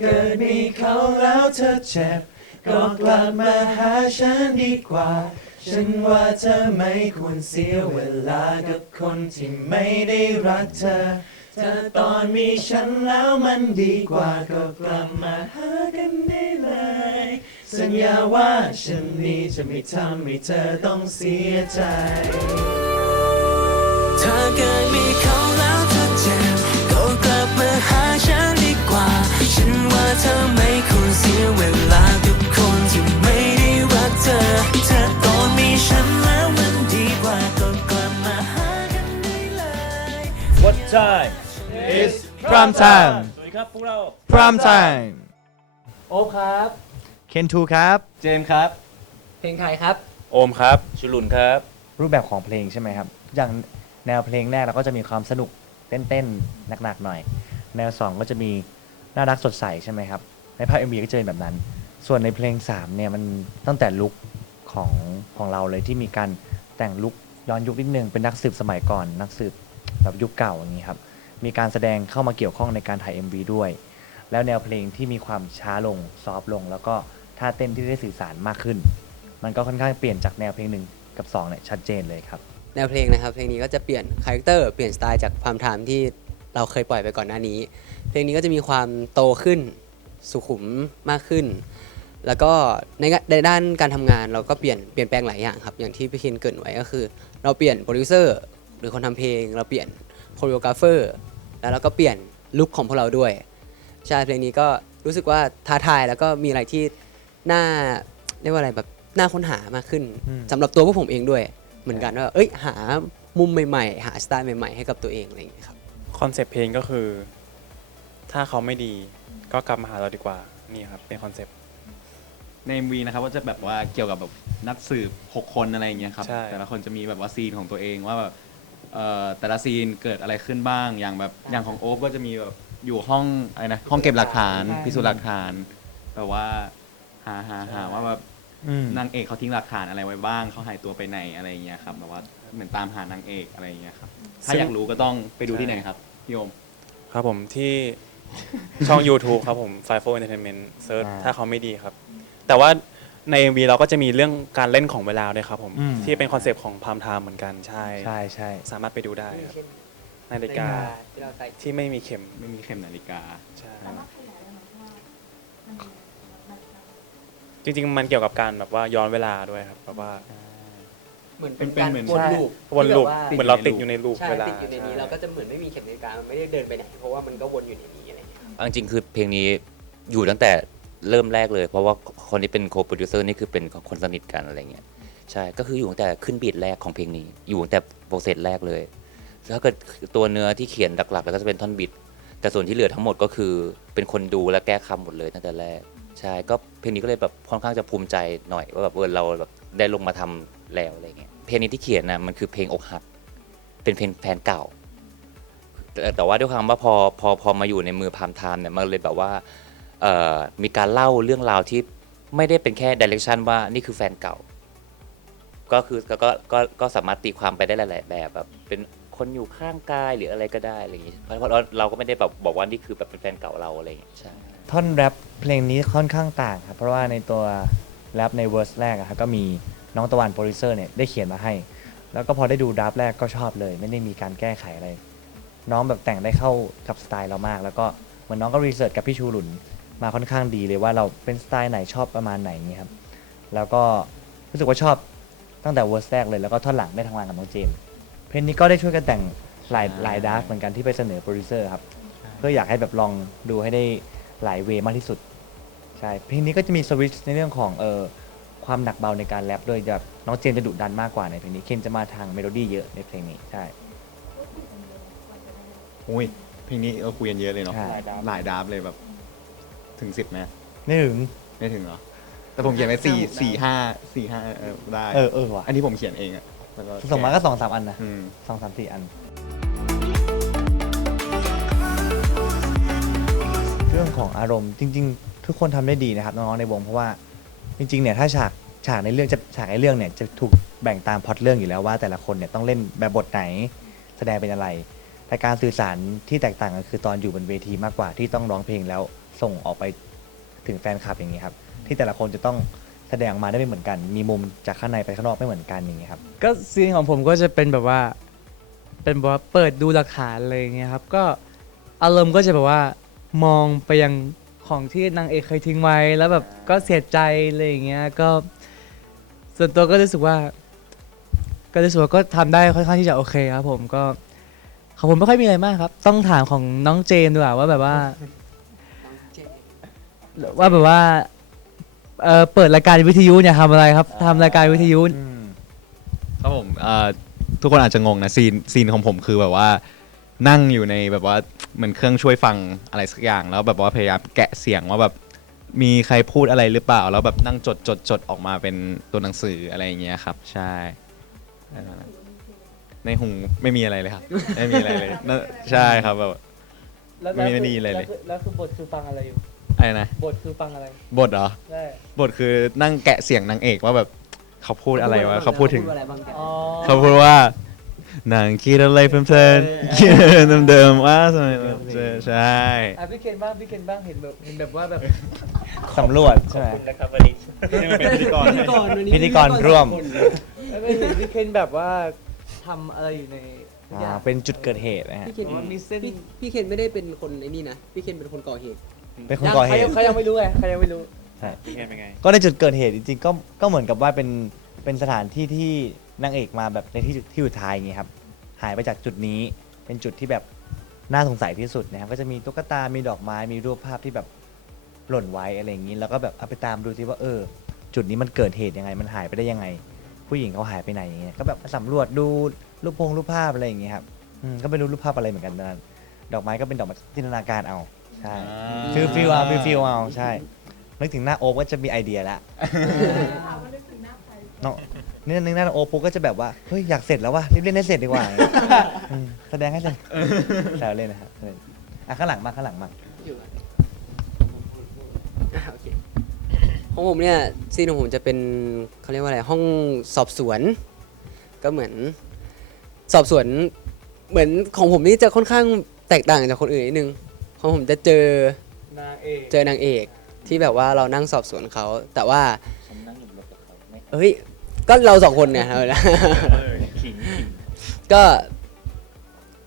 เกิดมีเขาแล้วเธอเจ็บ ก็กลับมาหาฉันดีกว่า ฉันว่าเธอไม่ควรเสียเวลากับคนที่ไม่ได้รักเธอถ้าตอนมีฉันแล้วมันดีกว่า ก็กลับมาหากันได้เลย สัญญาว่าฉันนี้จะไม่ทำให้เธอต้องเสียใจ ถ้าเกิดมีเขาแล้วเธอเจ็บก็กลับมาหาฉันดีกว่า ว่าเธอไม่ควรเสียเวลากับคนที่ไม่ได้รักเธอถ้าตอนมีฉันแล้วมันดีกว่าก็กลับมาหากันได้เลย What time It's prime time สวัสดีครับพวกเรา prime time โอ๊คครับ เคนทูครับ เจมส์ครับ เพลงไทยครับ โอมครับ ชุลุนครับ รูปแบบของเพลงใช่ไหมครับ อย่างแนวเพลงแรกเราก็จะมีความสนุกเต้นๆหนักๆหน่อย แนว2ก็จะมี น่ารักสดใสใช่ไหมครับ ในภาพ MV ก็จะเป็นแบบนั้น ส่วนในเพลง 3 เนี่ยมันตั้งแต่ลุคของของเราเลยที่มีการแต่งลุคย้อนยุคนิดนึงเป็นนักสืบสมัยก่อน นักสืบแบบยุคเก่าอย่างนี้ครับ มีการแสดงเข้ามาเกี่ยวข้องในการถ่าย MV ด้วย แล้วแนวเพลงที่มีความช้าลงซอฟต์ลง แล้วก็ท่าเต้นที่ได้สื่อสารมากขึ้น มันก็ค่อนข้างเปลี่ยนจากแนวเพลงหนึ่งกับสองเนี่ยชัดเจนเลยครับ แนวเพลงนะครับเพลงนี้ก็จะเปลี่ยนคาแรคเตอร์เปลี่ยนสไตล์จากความไทม์ที่เราเคยปล่อยไปก่อนหน้านี้ เพลงนี้ก็จะมีความโตขึ้นสุขุมมากขึ้น แล้วก็ในในด้านการทำงานเราก็เปลี่ยนเปลี่ยนแปลงหลายอย่างครับ อย่างที่พี่เคนเกรินไว้ก็คือ เราเปลี่ยนโปรดิวเซอร์หรือคนทำเพลง เราเปลี่ยนโคโรกราฟเฟอร์แล้วเราก็เปลี่ยนลุคของพวกเราด้วยใช่เพลงนี้ก็รู้สึกว่าท้าทายแล้วก็มีอะไรที่น่าเรียกว่าอะไรแบบน่าค้นหามากขึ้นอืมสำหรับตัวพวกผมเองด้วย เหมือนกันว่าเอ้ยหามุมใหม่ๆ หาสไตล์ใหม่ๆ ให้กับตัวเองอะไรอย่างเงี้ยครับคอนเซปต์เพลงก็คือ ถ้าเขาไม่ดีก็กลับมาหาเราดีกว่านี่ครับเป็นคอนเซปต์ ใน MV นะครับก็จะแบบว่าเกี่ยวกับแบบนักสืบ 6 คนอะไรอย่างเงี้ยครับ ใช่ แต่ละคนจะมีแบบว่าซีนของตัวเองว่าแบบเอ่อแต่ละซีนเกิดอะไรขึ้นบ้าง อย่างแบบอย่างของโอ๊คก็จะมีแบบอยู่ห้องอะไรนะห้องเก็บหลักฐานพิสูจน์หลักฐานแบบว่าหาหาหาว่าแบบอืมนางเอกเขาทิ้งหลักฐานอะไรไว้บ้างเขาหายตัวไปไหนอะไรอย่างเงี้ยครับแบบว่าเหมือนตามหานางเอกอะไรอย่างเงี้ยครับถ้าอยากรู้ก็ต้องไปดูที่ไหนครับพี่โอม ครับผมที่ ช่อง YouTube ครับผม f i f o Entertainment เซิร์ชอ่าถ้าเขาไม่ดีครับ แต่ว่าใน MV เราก็จะมีเรื่องการเล่นของเวลาด้วยครับผมอืม ที่เป็นคอนเซปต์ของพามไทม์เหมือนกันใช่ ใช่ใช่สามารถไปดูได้ครับนาฬิกาที่เราใส่ที่ไม่มีเข็มไม่มีเข็มนาฬิกา ใช่จริง ๆ มันเกี่ยวกับการแบบว่าย้อนเวลาด้วยครับแบบว่าเหมือนเป็นเป็นการเหมือน วนลูปวนลูปที่แบบว่าเหมือนเราติดอยู่ในลูปใช่เวลาติดอยู่ในนี้ใช่เราก็จะเหมือนไม่มีเข็มนาฬิกามันไม่ได้เดินไปไหนเพราะว่ามันก็วนอยู่ในนี้อะไรอย่าง เงี้ยครับเอาจริงๆคือเพลงนี้อยู่ตั้งแต่เริ่มแรกเลย เพราะว่าคนที่เป็นโคโปรดิวเซอร์นี่คือเป็นคนสนิทกันอะไรเงี้ยใช่ก็คืออยู่ตั้งแต่ขึ้นบีทแรกของเพลงนี้ อยู่ตั้งแต่โปรเซสแรกเลยถ้าเกิดตัวเนื้อที่เขียนหลักๆ แล้วก็จะเป็นท่อนบิด แต่ส่วนที่เหลือทั้งหมดก็คือเป็นคนดูและแก้คำหมดเลยตั้งแต่แรกใช่ก็เพลงนี้ก็เลยแบบค่อนข้างจะภูมิใจหน่อยว่าแบบเออเราแบบได้ลงมาทำแล้วอะไรเงี้ยเพลงนี้ที่เขียนนะมันคือเพลงอกหัก เป็นเพลงแฟนเก่า แต่แต่ว่าด้วยความว่าพอพอพอมาอยู่ในมือพามไทม์เนี่ยมันเลยแบบว่าเอ่อมีการเล่าเรื่องราวที่ไม่ได้เป็นแค่ดิเรกชันว่านี่คือแฟนเก่า ก็คือก็ก็ก็ก็สามารถตีความไปได้หลายๆแบบแบบเป็นคนอยู่ข้างกายหรืออะไรก็ได้อะไรอย่างงี้เพราะเพราะเราเราก็ไม่ได้แบบบอกว่านี่คือแบบเป็นแฟนเก่าเราอะไรอย่างงี้ใช่ ท่อนแรปเพลงนี้ค่อนข้างต่างครับเพราะว่าในตัวแรปในเวอร์สแรกอะครับก็มีน้องตะวันโปรดิวเซอร์เนี่ยได้เขียนมาให้ แล้วก็พอได้ดูดราฟต์แรกก็ชอบเลย ไม่ได้มีการแก้ไขอะไร น้องแบบแต่งได้เข้ากับสไตล์เรามาก แล้วก็เหมือนน้องก็รีเสิร์ชกับพี่ชูหลุนมาค่อนข้างดีเลยว่าเราเป็นสไตล์ไหนชอบประมาณไหนอย่างเงี้ยครับแล้วก็รู้สึกว่าชอบตั้งแต่เวอร์สแรกเลยแล้วก็ท่อนหลังได้ทำงานกับน้องเจมส์เพลงนี้ก็ได้ช่วยกันแต่งหลายหลายดราฟต์เหมือนกันที่ไปเสนอโปรดิวเซอร์ครับเพื่ออยากให้แบบลองดูให้ได้หลายเวย์มากที่สุดใช่เพลงนี้ก็จะมีสวิตช์ในเรื่องของเออความหนักเบาในการแรปด้วยแบบน้องเจนจะดุดันมากกว่าในเพลงนี้เคนจะมาทางเมโลดี้เยอะในเพลงนี้ใช่ อุ้ยเพลงนี้เออคุยกันเยอะเลยเนาะใช่ หลายดราฟต์เลยแบบถึงสิบไหมไม่ถึง ไม่ถึงเหรอ แต่ผมเขียนไว้สี่สี่ห้าสี่ห้าเออได้ เออเออว่ะอันนี้ผมเขียนเองอะแล้วก็ส่งมาก็สองสามอันนะอืม สองสามสี่อัน เรื่องของอารมณ์จริง ๆ ทุกคนทำได้ดีนะครับน้องๆในวงเพราะว่าจริง ๆ เนี่ยถ้าฉากฉากในเรื่องจะฉากในเรื่องเนี่ยจะถูกแบ่งตามพล็อตเรื่องอยู่แล้วว่าแต่ละคนเนี่ยต้องเล่นแบบบทไหนแสดงเป็นอะไร แต่การสื่อสารที่แตกต่างกันคือตอนอยู่บนเวทีมากกว่าที่ต้องร้องเพลงแล้วส่งออกไปถึงแฟนคลับอย่างนี้ครับที่แต่ละคนจะต้องแสดงออกมาได้ไม่เหมือนกัน มีมุมจากข้างในไปข้างนอกไม่เหมือนกันอย่างนี้ครับก็ซีนของผมก็จะเป็นแบบว่า เป็นแบบว่าเปิดดูหลักฐานอะไรอย่างเงี้ยครับก็อารมณ์ก็จะแบบว่ามองไปยังของที่นางเอกเคยทิ้งไว้ แล้วแบบก็เสียใจอะไรอย่างเงี้ยก็ ส่วนตัวก็รู้สึกว่า ก็รู้สึกว่าก็ทำได้ค่อนข้างที่จะโอเคครับผมก็ ของผมไม่ค่อยมีอะไรมากครับ ต้องถามของน้องเจนดีกว่าว่าแบบว่า ว่าแบบว่าเออเปิดรายการวิทยุเนี่ยทำอะไรครับทำรายการวิทยุ ครับผมเอ่อทุกคนอาจจะงงนะซีนซีนของผมคือแบบว่า นั่งอยู่ในแบบว่าเหมือนเครื่องช่วยฟังอะไรสักอย่าง แล้วแบบว่าพยายามแกะเสียงว่าแบบมีใครพูดอะไรหรือเปล่า แล้วแบบนั่งจดจดจดออกมาเป็นตัวหนังสืออะไรอย่างเงี้ยครับ ใช่ ในหูไม่มีอะไรเลยครับ ไม่มีอะไรเลยน่าใช่ครับแบบไม่ไม่ดีเลยเลย แล้วคือบทคือฟังอะไรอยู่ อะไรนะบทคือฟังอะไรบทเหรอใช่บทคือนั่งแกะเสียงนางเอกว่าแบบเขาพูดอะไรวะเขาพูดถึง อะไรบ้างกันอ๋อเขาพูดว่านางคิดอะไรเพลินๆคิดเดิมๆว่าสมัยเจอใช่ อะพี่เคนบ้างพี่เคนบ้างเห็นแบบเห็นแบบว่าแบบสำรวจใช่ไหมนะครับวันนี้เป็นพิธีกร พิธีกรร่วม ไม่เห็นพี่เคนแบบว่า ทำอะไรอยู่ในทุกอย่าอ่างเป็นจุดเกิดเหตุนะฮะพี่เคนมันมีเส้นพี่พี่เคนไม่ได้เป็นคนไอ้นี่นะ พี่เคนเป็นคนก่อเหตุ เป็นคนก่อเหใครตุยังใครยังไม่รู้ไงใครยังไม่รู้ ใช่ เป็นไงเป็นไง ก็ในจุดเกิดเหตุจริงๆก็ก็เหมือนกับว่าเป็นเป็นสถานที่ที่นางเอกมาแบบในที่ที่อยู่ท้ายอย่างงี้ครับหายไปจากจุดนี้เป็นจุดที่แบบน่าสงสัยที่สุดนะครับก็จะมีตุ๊กตา มีดอกไม้ มีรูปภาพที่แบบหล่นไว้อะไรอย่างนี้ แล้วก็แบบเอาไปตามดูซิว่าเออ จุดนี้มันเกิดเหตุยังไง มันหายไปได้ยังไง ผู้หญิงเขาหายไปไหนอย่างเงี้ยก็แบบสำรวจดูรูปพงรูปภาพอะไรอย่างเงี้ยครับอืมก็ไม่รู้รูปภาพอะไรเหมือนกันตอนนั้นดอกไม้ก็เป็นดอกไม้จินตนาการเอาใช่ฟิลฟิลเอาฟิลฟิลเอาใช่นึกถึงหน้าโอ๊คก็จะมีไอเดียแล้วเนาะนี่นึกหน้าโอ๊คปุ๊บก็จะแบบว่าเฮ้ยอยากเสร็จแล้วว่ะรีบเล่นให้เสร็จดีกว่าอืมแสดงให้เสร็จแซวเล่นนะครับเล่นอะข้างหลังมาข้างหลังมา อยู่ก่อนอะโอเค ของผมเนี่ยซีนของผมจะเป็นเขาเรียกว่าอะไรห้องสอบสวน ก็เหมือนสอบสวนเหมือนของผมนี่จะค่อนข้างแตกต่างจากคนอื่นนิดนึงของผมจะเจอนางเอกเจอนางเอกที่แบบว่าเรานั่งสอบสวนเขา แต่ว่าฉันนั่งอยู่บนกับเขาไม่เฮ้ยก็เราสองคนเนี่ยเราขิงขิงก็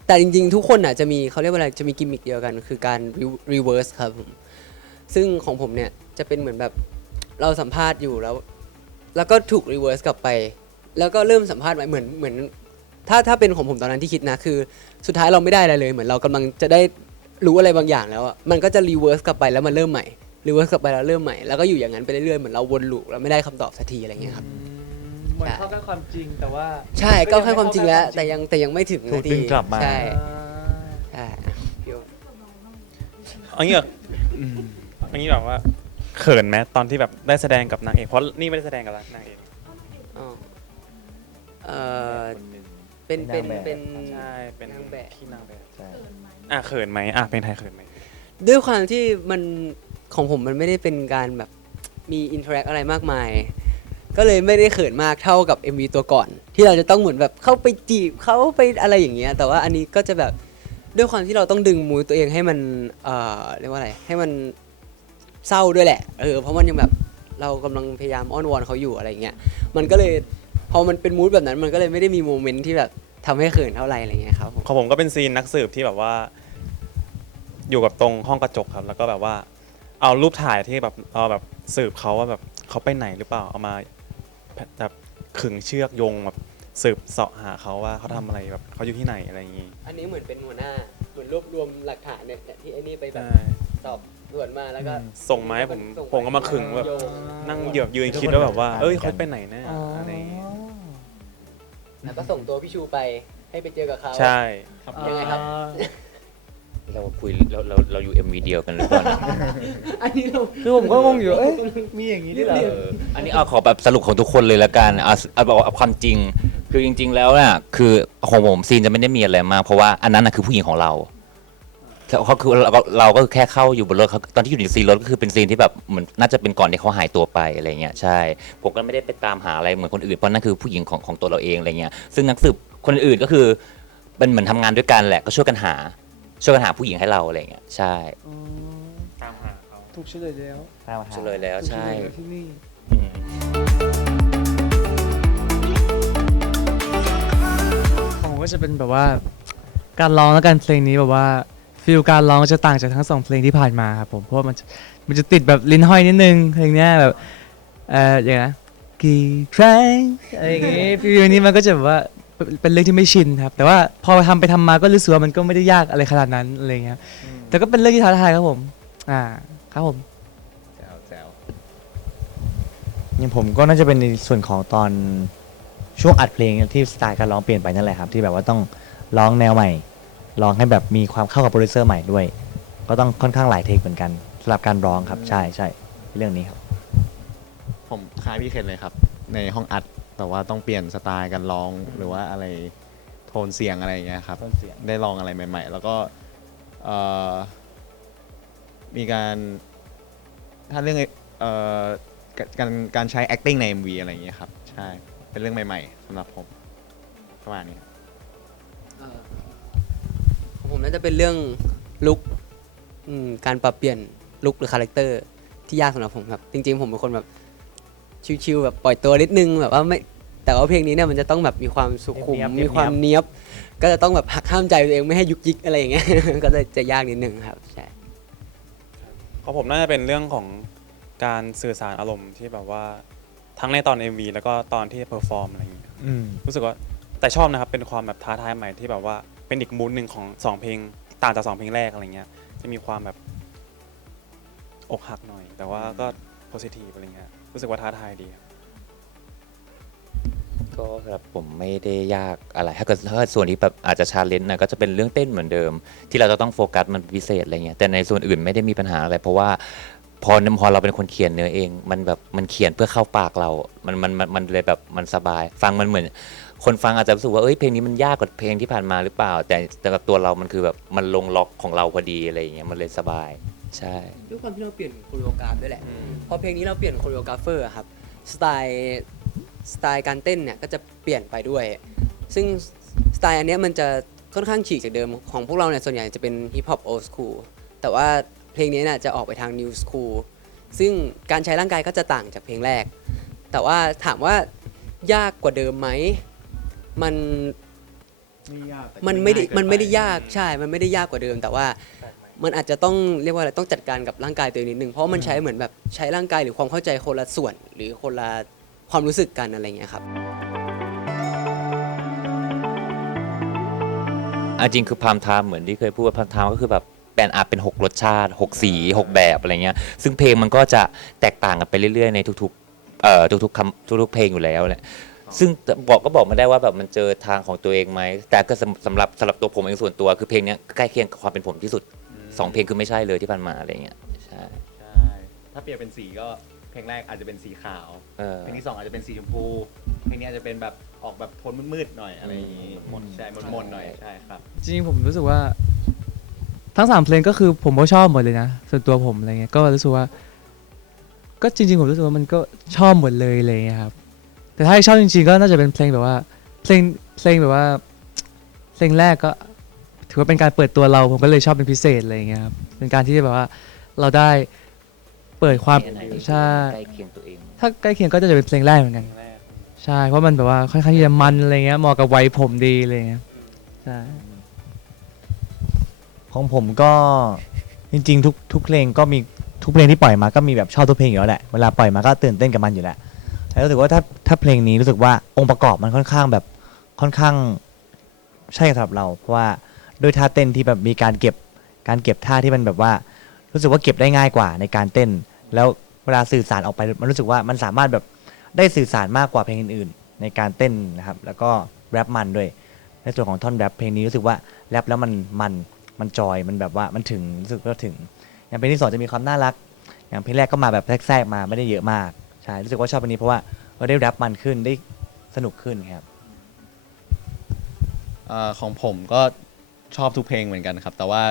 แต่จริงๆ ทุกคนอะจะมีเขาเรียกว่าอะไรจะมีกิมมิคเดียวกัน คือการรีเวิร์สครับผมซึ่งของผมเนี่ยจะเป็นเหมือนแบบ เราสัมภาษณ์อยู่แล้ว แล้วก็ถูกรีเวิร์สกลับไป แล้วก็เริ่มสัมภาษณ์ใหม่เหมือนเหมือนถ้าถ้าเป็นของผมตอนนั้นที่คิดนะคือ สุดท้ายเราไม่ได้อะไรเลย เหมือนเรากำลังจะได้รู้อะไรบางอย่างแล้วอะมันก็จะรีเวิร์สกลับไปแล้วมันเริ่มใหม่รีเวิร์สกลับไปแล้วเริ่มใหม่แล้วก็อยู่อย่างนั้นไปเรื่อยๆเหมือนเราวนลูปแล้วไม่ได้คำตอบสักทีอะไรอย่างเงี้ยครับ เหมือนเข้าใกล้ความจริงแต่ว่าใช่ก็ให้ความจริงแล้ว แต่ยังแต่ยังไม่ถึงถูกนาทีดึงกลับมา ใช่อ่า ใช่พี่โอ๊ตเอางี้เหรอเอางี้แบบว่า เขินไหมตอนที่แบบได้แสดงกับนางเอกเพราะนี่ไม่ได้แสดงกับนางเอกอ๋อเออเป็นเป็นนางแบบเป็น ใช่เป็นนางแบบพี่นางแบบใช่อะเขินไหมอะเพลงไทยเขินไหมด้วยความที่มันของผมมันไม่ได้เป็นการแบบมีอินเทอร์แอคอะไรมากมาย ก็เลยไม่ได้เขินมากเท่ากับ MV ตัวก่อน ที่เราจะต้องเหมือนแบบเข้าไปจีบเขาไปอะไรอย่างเงี้ยแต่ว่าอันนี้ก็จะแบบด้วยความที่เราต้องดึงมูดตัวเองให้มันเอ่อเรียกว่าอะไรให้มัน เศร้าด้วยแหละ เออ เพราะมันยังแบบเรากำลังพยายามอ้อนวอนเขาอยู่อะไรอย่างเงี้ย มันก็เลยพอมันเป็นมูดแบบนั้น มันก็เลยไม่ได้มีโมเมนต์ที่แบบทำให้เขินเท่าไหร่อะไรเงี้ยครับผมของผมก็เป็นซีนนักสืบที่แบบว่า อยู่กับตรงห้องกระจกครับ แล้วก็แบบว่า เอารูปถ่ายที่แบบเอาแบบสืบเขาว่าแบบเขาไปไหนหรือเปล่า เอามาแบบขึงเชือกโยงแบบสืบเสาะหาเขาว่าเขาทำอะไรแบบเขาอยู่ที่ไหนอะไรอย่างงี้ อันนี้เหมือนเป็นหัวหน้า เหมือนรวบรวมหลักฐานเนี่ยเนี่ยที่ไอ้นี่ไปแบบใช่สอบ สวนมาแล้วก็ส่งมาให้ผมส่งผมก็มาขึงแบบโยงนั่งเหยือบยืนคิดว่าแบบว่า เอ้ยเขาไปไหนแน่อ๋อออะไรอย่างงี้แล้วก็ส่งตัวพี่ชูไปให้ไปเจอกับเขาใช่ยังไงครับ เราคุยเราเราเราอยู่ MV เดียวกันหรือเปล่านะอันนี้เราคือผมก็งงอยู่เอ้ยมีอย่างนี้ด้วยเหรอเอออันนี้เอาขอแบบสรุปของทุกคนเลยละกันเอาเอาบอกเอาความจริง คือจริง ๆ แล้วน่ะคือของผมซีนจะไม่ได้มีอะไรมากเพราะว่าอันนั้นน่ะคือผู้หญิงของเราแต่ เขาคือเราก็เราก็แค่เข้าอยู่บนรถเขาตอนที่อยู่ในซีนรถก็คือเป็นซีนที่แบบเหมือนน่าจะเป็นก่อนที่เขาหายตัวไปอะไรเงี้ยใช่ ผมก็ไม่ได้ไปตามหาอะไรเหมือนคนอื่นเพราะนั่นคือผู้หญิงของของตัวเราเองอะไรเงี้ยซึ่งนักสืบคนอื่นก็คือเป็นเหมือนทำงานด้วยกันแหละก็ช่วยกันหา ช่วยกันหาผู้หญิงให้เราอะไรเงี้ยใช่ตามหาเขาถูกเฉลยแล้วตามหา เฉลยแล้วถูกเฉใช่ลยแล้วที่นี่ อืมของผมก็จะเป็นแบบว่า การร้องแล้วกันเพลงนี้แบบว่า ฟิลการร้องจะต่างจากทั้งสองเพลงที่ผ่านมาครับผมเพราะว่ามันจะมันจะติดแบบลิ้นห้อยนิดนึงเพลงเนี้ยแบบเอ่ออย่างนะกี่ครั้งอะไรอย่างงี้ฟิลนี้มันก็จะแบบว่าเป็นเป็นเรื่องที่ไม่ชินครับ แต่ว่าพอทำไปทำมาก็รู้สึกว่ามันก็ไม่ได้ยากอะไรขนาดนั้นอะไรเงี้ยแต่ก็เป็นเรื่องที่ท้าทายครับผม อ่าครับผม แจ๋วแจ๋วอย่างผมก็น่าจะเป็นในส่วนของตอนช่วงอัดเพลงที่สไตล์การร้องเปลี่ยนไปนั่นแหละครับ ที่แบบว่าต้องร้องแนวใหม่ ร้องให้แบบมีความเข้ากับโปรดิวเซอร์ใหม่ด้วย ก็ต้องค่อนข้างหลายเทคเหมือนกันสำหรับการร้องครับใช่ใช่เรื่องนี้ครับ ผมคล้ายพี่เคนเลยครับ ในห้องอัดแต่ว่าต้องเปลี่ยนสไตล์การร้องหรือว่าอะไรโทนเสียงอะไรอย่างเงี้ยครับ โทนเสียง ได้ลองอะไรใหม่ ๆ แล้วก็เอ่อมีการถ้าเรื่องเอ่อการการใช้ acting ใน MV อะไรอย่างเงี้ยครับ ใช่เป็นเรื่องใหม่ ๆสำหรับผมประมาณนี้ครับเอ่อของ ผมน่าจะเป็นเรื่องลุคการปรับเปลี่ยนลุคหรือคาแรคเตอร์ที่ยากสำหรับผมครับ จริง ๆ ผมเป็นคนแบบชิวๆแบบปล่อยตัวนิดนึงแบบว่าไม่แต่ว่าเพลงนี้เนี่ยมันจะต้องแบบมีความสุขุมเนี๊ยบๆมีความเนี้ยบ ก็จะต้องแบบหักห้ามใจตัวเองไม่ให้ยุกยิกอะไรอย่างเงี้ยก็จะจะยากนิดนึงครับใช่ของผมน่าจะเป็นเรื่องของการสื่อสารอารมณ์ที่แบบว่าทั้งในตอน MV แล้วก็ตอนที่เพอร์ฟอร์มอะไรอย่างเงี้ยอืมรู้สึกว่าแต่ชอบนะครับเป็นความแบบท้าทายใหม่ที่แบบว่า เป็นอีกมูดหนึ่งของสองเพลงต่างจากสองเพลงแรกอะไรเงี้ย จะมีความแบบอกหักหน่อย แต่ว่าก็โพสิทีฟอะไรเงี้ยรู้สึกว่าท้าทายดีครับก็สำหรับผมไม่ได้ยากอะไร ถ้าเกิดถ้าเกิดส่วนที่แบบอาจจะชาเลนจ์นะก็จะเป็นเรื่องเต้นเหมือนเดิม ที่เราจะต้องโฟกัสมันพิเศษอะไรเงี้ยแต่ในส่วนอื่นไม่ได้มีปัญหาอะไร เพราะว่าพอพอเราเป็นคนเขียนเนื้อเอง มันแบบมันเขียนเพื่อเข้าปากเรา มันมันมันมันเลยแบบมันสบาย ฟังมันเหมือน คนฟังอาจจะรู้สึกว่าเอ้ยเพลงนี้มันยากกว่าเพลงที่ผ่านมาหรือเปล่า แต่แต่กับตัวเรามันคือแบบมันลงล็อกของเราพอดีอะไรอย่างเงี้ยมันเลยสบาย ใช่ ด้วยความที่เราเปลี่ยนโคโรกราฟด้วยแหละพอเพลงนี้เราเปลี่ยนโคโรกราฟเฟอร์อะครับ สไตล์สไตล์การเต้นเนี่ยก็จะเปลี่ยนไปด้วย ซึ่งสไตล์อันเนี้ยมันจะค่อนข้างฉีกจากเดิมของพวกเราเนี่ยส่วนใหญ่จะเป็นฮิปฮอปโอ s คูลแต่ว่าเพลงนี้เนี่ยจะออกไปทางนิวสคูลซึ่งการใช้ร่างกายก็จะต่างจากเพลงแรก แต่ว่าถามว่ายากกว่าเดิมไหม มันมันไม่ได้มันไม่ได้ยากใช่ มันไม่ได้ยากกว่าเดิม แต่ว่ามันอาจจะต้องเรียกว่าอะไรต้องจัดการกับร่างกายตัวเองนิดนึงเพราะมันใช้เหมือนแบบใช้ร่างกายหรือความเข้าใจคนละส่วน หรือคนละความรู้สึกกันอะไรอย่างเงี้ยครับ อะจริงคือพามไทม์เหมือนที่เคยพูดว่าพามไทม์ก็คือแบบแบนด์อาเป็น 6 รสชาติ 6 สี 6 แบบอะไรเงี้ยซึ่งเพลงมันก็จะแตกต่างกันไปเรื่อยๆ ในทุกๆเอ่อทุกๆคำทุกๆเพลงอยู่แล้วแหละ ซึ่งบอกก็บอกไม่ได้ว่าแบบมันเจอทางของตัวเองไหมแต่ก็สำสำหรับสำหรับตัวผมเองส่วนตัว คือเพลงเนี้ยใกล้เคียงกับความเป็นผมที่สุดสองเพลงคือไม่ใช่เลยที่ผ่านมาอะไรเงี้ยใช่ใช่ถ้าเปลี่ยนเป็นสีก็เพลงแรกอาจจะเป็นสีขาว เออ เพลงที่สองอาจจะเป็นสีชมพู เพลงนี้อาจจะเป็นแบบออกแบบโทนมืดๆหน่อยอะไรอย่างงี้หมดใช่มนๆหน่อยใช่ครับ จริงๆผมรู้สึกว่า ทั้งสามเพลงก็คือผมก็ชอบหมดเลยนะส่วนตัวผมอะไรเงี้ยก็รู้สึกว่า ก็จริง ๆ ผมรู้สึกว่ามันก็ชอบหมดเลยอะไรเลยครับ แต่ถ้าให้ชอบจริงๆก็น่าจะเป็นเพลงแบบว่า เพลงเพลงแบบว่า เพลงแรกก็ ถือว่าเป็นการเปิดตัวเราผมก็เลยชอบเป็นพิเศษอะไรเงี้ยครับเป็นการที่แบบว่าเราได้เปิดความเพลงไหนที่ใช่ใกล้เคียงตัวเองถ้าใกล้เคียงก็จะเป็นเพลงแรกเหมือนกัน ใช่เพราะมันแบบว่าค่อนข้างที่จะมันอะไรเงี้ยเหมาะกับวัยผมดีอะไรเงี้ยใช่ของผมก็จริง ๆ ทุกทุกเพลงก็มีทุกเพลงที่ปล่อยมาก็มีแบบชอบทุกเพลงอยู่แล้วแหละเวลาปล่อยมาก็ตื่นเต้นกับมันอยู่แล้ว แต่รู้สึกว่าถ้าถ้าเพลงนี้รู้สึกว่าองค์ประกอบมันค่อนข้างแบบค่อนข้างใช่สำหรับเราเพราะว่าด้วยท่าเต้นที่แบบมีการเก็บการเก็บท่าที่มันแบบว่า รู้สึกว่าเก็บได้ง่ายกว่าในการเต้น แล้วเวลาสื่อสารออกไปมันรู้สึกว่ามันสามารถแบบได้สื่อสารมากกว่าเพลงอื่นๆ ในการเต้นนะครับ แล้วก็แรปมันด้วย ในส่วนของท่อนแรปเพลงนี้รู้สึกว่าแรปแล้วมันมันมันจอยมันแบบว่ามันถึงรู้สึกว่าถึง อย่างเพลงที่สองจะมีความน่ารัก อย่างเพลงแรกก็มาแบบแทรกๆมาไม่ได้เยอะมาก ใช่รู้สึกว่าชอบเพลงนี้เพราะว่าเออได้แรปมันขึ้นได้สนุกขึ้นครับ เอ่อของผมก็ชอบทุกเพลงเหมือนกันครับ แต่ว่า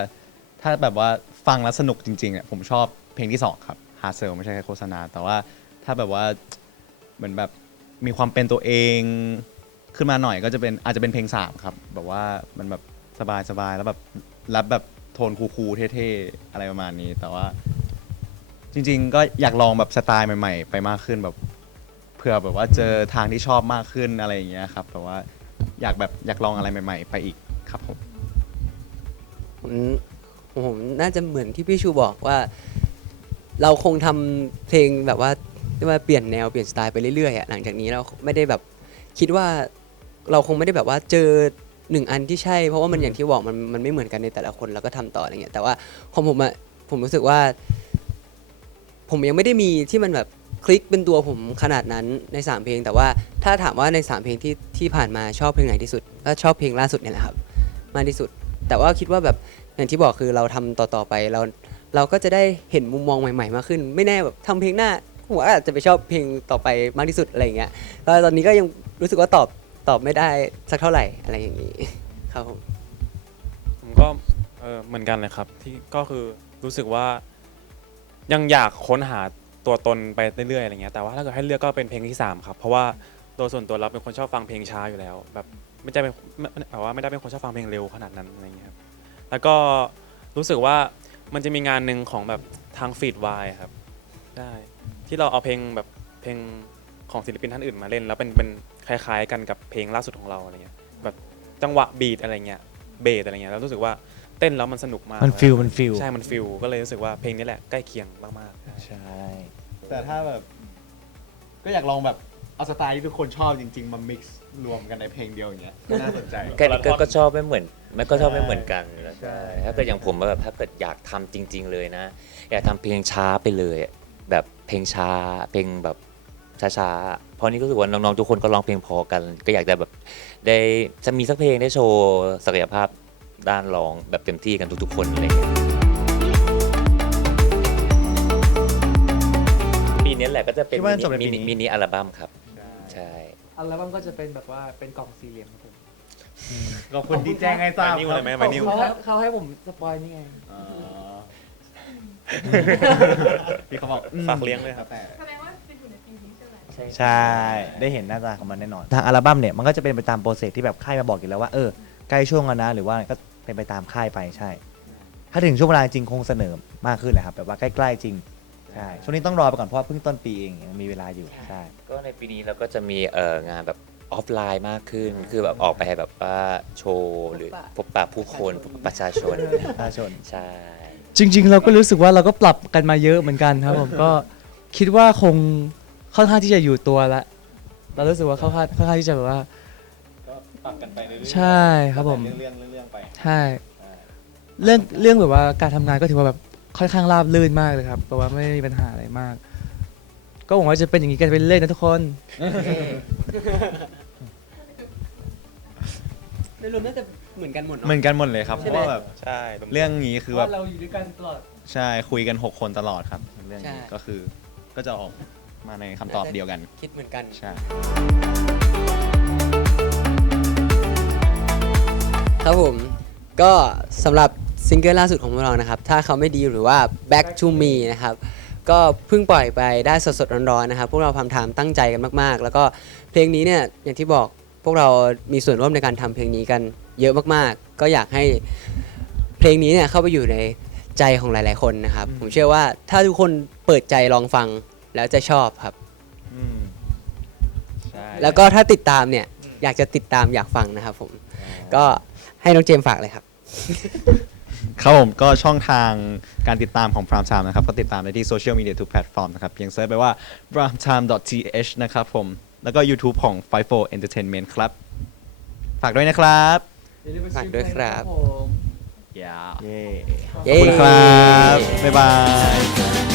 ถ้าแบบว่าฟังแล้วสนุกจริงๆเนี่ยผมชอบเพลงที่สองครับ Hard Sell ไม่ใช่แค่โฆษณา แต่ว่าถ้าแบบว่าเหมือนแบบมีความเป็นตัวเองขึ้นมาหน่อยก็จะเป็นอาจจะเป็นเพลงสามครับแบบว่ามันแบบสบายๆแล้วแบบรับแบบโทนคูลๆเท่ๆอะไรประมาณนี้ แต่ว่า จริง ๆ ก็อยากลองแบบสไตล์ใหม่ ๆ ไปมากขึ้นแบบเผื่อแบบว่าเจอทางที่ชอบมากขึ้นอะไรอย่างเงี้ยครับแต่ว่าอยากแบบอยากลองอะไรใหม่ ๆ ไปอีกครับผม ผมผมน่าจะเหมือนที่พี่ชูบอกว่า เราคงทำเพลงแบบว่าเรียกว่าเปลี่ยนแนวเปลี่ยนสไตล์ไปเรื่อยๆอะหลังจากนี้เราไม่ได้แบบคิดว่าเราคงไม่ได้แบบว่าเจอหนึ่งอันที่ใช่ เพราะว่ามันอย่างที่บอกมันมันไม่เหมือนกันในแต่ละคนแล้วก็ทำต่ออะไรเงี้ยแต่ว่าของผมอะผมรู้สึกว่า ผมยังไม่ได้มีที่มันแบบคลิกเป็นตัวผมขนาดนั้นใน 3 เพลง แต่ว่าถ้าถามว่าใน 3 เพลงที่ที่ผ่านมาชอบเพลงไหนที่สุดก็ชอบเพลงล่าสุดเนี่ยแหละครับมากที่สุด แต่ว่าคิดว่าแบบอย่างที่บอกคือเราทำต่อๆไปเราเราก็จะได้เห็นมุมมองใหม่ๆมากขึ้น ไม่แน่แบบทำเพลงหน้าผมอาจจะไปชอบเพลงต่อไปมากที่สุดอะไรอย่างเงี้ยก็ตอนนี้ก็ยังรู้สึกว่าตอบตอบไม่ได้สักเท่าไหร่อะไรอย่างนี้ครับผมผมก็เออเหมือนกันเลยครับที่ก็คือรู้สึกว่า ยังอยากค้นหาตัวตนไปเรื่อยๆอะไรเงี้ยแต่ว่าถ้าเกิดให้เลือกก็เป็นเพลงที่สามครับ เพราะว่าโดยส่วนตัวเราเป็นคนชอบฟังเพลงช้าอยู่แล้ว แบบไม่ใช่เป็นไม่ไม่แบบว่าไม่ได้เป็นคนชอบฟังเพลงเร็วขนาดนั้นอะไรเงี้ยครับแล้วก็รู้สึกว่ามันจะมีงานหนึ่งของแบบทางฟีดวายครับได้ที่เราเอาเพลงแบบเพลงของศิลปินท่านอื่นมาเล่น แล้วเป็นเป็นคล้าย ๆ กันกับเพลงล่าสุดของเราอะไรเงี้ยแบบจังหวะบีทอะไรเงี้ยเบสอะไรเงี้ยแล้วรู้สึกว่า ต้นแล้วมันสนุกมากมันฟิลมันฟิลใช่มันฟิลก็เลยรู้สึกว่าเพลงนี้แหละใกล้เคียงมากใช่ แต่ถ้าแบบ ก็อยากลองแบบเอาสไตล์ที่ทุกคนชอบจริง ๆ มา mix รวมกันในเพลงเดียวอย่างเงี้ยก็น่าสนใจ ก็ก็ก็ชอบไม่เหมือนมันก็ชอบไม่ใช่เหมือนกันอยู่แล้วใช่ ถ้าเกิดอย่างผมแบบถ้าเกิดอยากทำจริง ๆ เลยนะ อยากทำเพลงช้าไปเลยอะแบบเพลงช้าเพลงแบบช้าๆเพราะนี่ก็รู้สึกว่าน้องๆทุกคนก็ร้องเพลงพอกัน ก็อยากจะแบบได้จะมีสักเพลงได้โชว์ศักยภาพ ด้านร้องแบบเต็มที่กันทุกๆ คนอะไรเงี้ยปีนี้แหละก็จะเป็นคิดว่าจบในปีมินินี้ มินิอัลบั้มครับ ใช่ อัลบั้มก็จะเป็นแบบว่าเป็นกล่องสี่เหลี่ยมครับผมขอบคุณที่แจ้งให้ทราบๆนิ้วครัเลบยไหมมานิ้ว เขาให้เขาให้ผมสปอยนี่ไง อ๋อพี่เขาบอกอืมฝากเลี้ยงเลยครับ แต่แสดงว่าจะอยู่ในปีนี้ใช่ไหม ใช่ ได้เห็นหน้าตาของมันแน่นอน ทางอัลบั้มเนี่ยมันก็จะเป็นไปตามโปรเซสที่แบบค่ายมาบอกอยู่แล้วว่าเออใกล้ช่วงแล้วนะหรือว่าก็ เป็นไปตามค่ายไปใช่ ถ้าถึงช่วงเวลาจริงคงเสนอมากขึ้นแหละครับแบบว่าใกล้ๆจริงใช่ช่วงนี้ต้องรอไปก่อนเพราะว่าเพิ่งต้นปีเองยังมีเวลาอยู่ใช่ ก็ในปีนี้เราก็จะมีเอ่องานแบบออฟไลน์มากขึ้น คือแบบออกไปแบบว่าโชว์หรือพบปะผู้คนพบปะประชาชนประชาชน ใช่ จริง ๆ เราก็รู้สึกว่าเราก็ปรับกันมาเยอะเหมือนกันครับผมก็คิดว่าคงค่อนข้างที่จะอยู่ตัวละเรารู้สึกว่าค่อนข้างค่อนข้างที่จะแบบว่าก็ ปรับกันไปเรื่อยๆใช่ครับผม เรื่องๆเรื่องๆไปใช่เรื่องเรื่องแบบว่าการทำงานก็ถือว่าแบบค่อนข้างราบรื่นมากเลยครับเพราะว่าไม่มีปัญหาอะไรมาก ก็หวังว่าจะเป็นอย่างนี้กันไปเรื่อยๆนะทุกคน โดยรวมน่าจะเหมือนกันหมดเหมือนกันหมดเลยครับ เพใช่ไหมราะว่าแบบใช่เรื่องนี้คือแบบเราอยู่ด้วยกันตลอด ใช่คุยกัน 6 คนตลอดครับ เรื่องนี้ใช่ ก็คือก็จะออกมาในคำตอบเดียวกัน คิดเหมือนกัน ใช่ ครับผมก็สำหรับซิงเกิลล่าสุดของพวกเรานะครับ ถ้าเขาไม่ดีหรือว่า back to me นะครับ ก็เพิ่งปล่อยไปได้สดๆร้อนๆนะครับ พวกเราพามถามตั้งใจกันมากๆ แล้วก็เพลงนี้เนี่ยอย่างที่บอกพวกเรามีส่วนร่วมในการทำเพลงนี้กันเยอะมากๆ ก็อยากให้เพลงนี้เนี่ยเข้าไปอยู่ในใจของหลาย ๆ คนนะครับ ผมเชื่อว่าถ้าทุกคนเปิดใจลองฟังแล้วจะชอบครับ อืมใช่แล้วก็ถ้าติดตามเนี่ยอยากจะติดตามอยากฟังนะครับผมก็ ให้น้องเจมส์ฝากเลยครับ ครับผมก็ช่องทางการติดตามของ Prime Time นะครับ ก็ติดตามได้ที่โซเชียลมีเดียทุกแพลตฟอร์มนะครับเพียงเซิร์ชไปว่า primetime.th นะครับผม แล้วก็ YouTube ของ54 Entertainment ครับ ฝากด้วยนะครับ ฝากด้วยครับ อย่าเย้ ขอบคุณครับ บ๊ายบาย